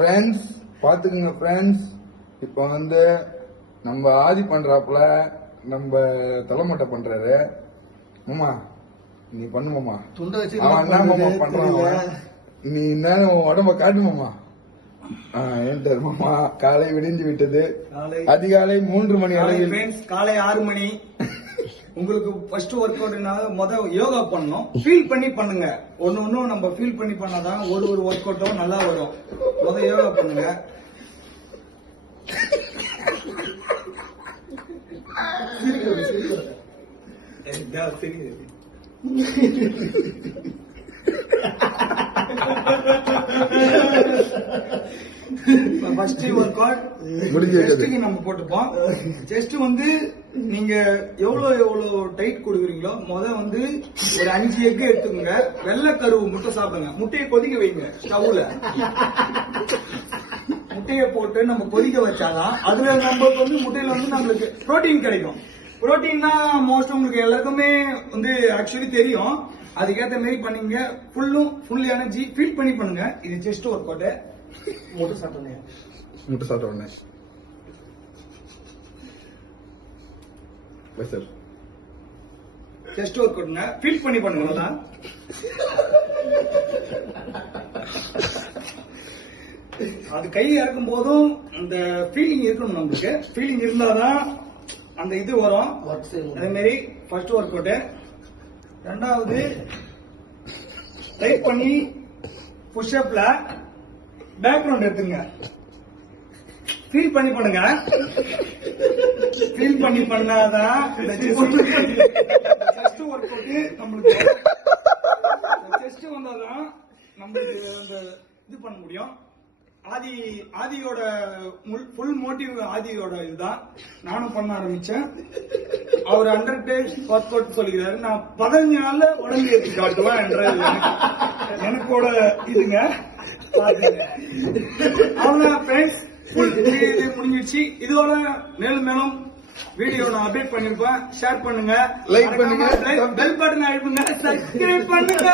Friends பாத்துக்குங்க friends. இப்போ வந்து நம்ம ஆதி பண்றாப்புல நம்ம தலைமட்டை பண்றாரு. மாமா நீ பண்ணு மாமா. அவன் என்ன மாமா பண்றான்? நீ என்ன உடம்ப காட்டு மாமா. ஏன்டார் மாமா. காலை விடிந்து விட்டது. அதிகாலை 3 மணி அளவில். காலை 6 மணி. உங்களுக்கு ஃபர்ஸ்ட் ஒர்க் அவுட் யோகா பண்ணணும். ஃபீல் பண்ணி பண்ணுங்க. ஒன்னும் நம்ம ஃபீல் பண்ணி பண்ணாதான் ஒரு ஒர்க் அவுட்டும் நல்லா வரும். யோகா பண்ணுங்க. ஃபர்ஸ்ட் ஒர்க் அவுட் செஸ்ட்க்கு நம்ம போட்டுப்போம். செஸ்ட் வந்து நீங்க எவ்வளவு டைட் கொடுக்குறீங்களோ வந்து ஒரு 5 எக் எடுத்துக்கோங்க. வெள்ளை கருவு முட்டை சாப்பிடுங்க. முட்டையை கொதிக்க வைங்க ஸ்டவ்ல. முட்டையை போட்டு நம்ம கொதிக்க வச்சாதான் அதுல நம்மளுக்கு வந்து முட்டையில வந்து நம்மளுக்கு புரோட்டீன் கிடைக்கும். புரோட்டீன்னா மோஸ்ட் உங்களுக்கு எல்லாருக்குமே வந்து ஆக்சுவலி தெரியும். அதுக்கேற்ற மாதிரி பண்ணீங்க. ஃபுல் எனர்ஜி ஃபீல் பண்ணி பண்ணுங்க. இது செஸ்ட் ஒர்க் அவுட். முட்டை சாப்பிட்ட உடனே செஸ்ட் ஒர்க் அவுட்ங்க. ஃபீல் பண்ணி பண்ணுங்க. அது கை இறக்கும் போதும் அந்த ஃபீலிங் இருக்கணும். நம்மளுக்கு ஃபீலிங் இருந்தாதான் அந்த இது வரும். அதே மாதிரி ஃபர்ஸ்ட் ஒர்க் அவுட். ரெண்டாவது டைப் பண்ணி புஷ்அப்ல பேக்ரவுண்ட் எடுத்துங்க. ஃபீல் பண்ணி பண்ணுங்க. ஃபீல் பண்ணி பண்ணாதான் செஸ்ட் ஒர்க் அவுட் நம்மளுக்கு. செஸ்ட் வந்தாதான் நம்மளுக்கு அந்த இது பண்ண முடியும். ஆதியோட ஃபுல் மோட்டிவ் ஆதியோட இதுதான். நானும் பண்ண ஆரம்பிச்சேன். அவர் 100 days ஒர்க் அவுட் சொல்லிக்கிறாரு. நான் 15 நாள்ல உடம்பு ஏற்றி காட்டுவேன் என்ற எனக்கோட இதுங்க. அவ்வளவுதான் ஃப்ரெண்ட்ஸ். முடிஞ்சிருச்சு. இதோட மேலும் வீடியோ நான் அப்டேட் பண்ணிருப்பேன். ஷேர் பண்ணுங்க, லைக் பண்ணுங்க, பெல் பட்டன் அழுத்துங்க, சப்ஸ்கிரைப் பண்ணுங்க.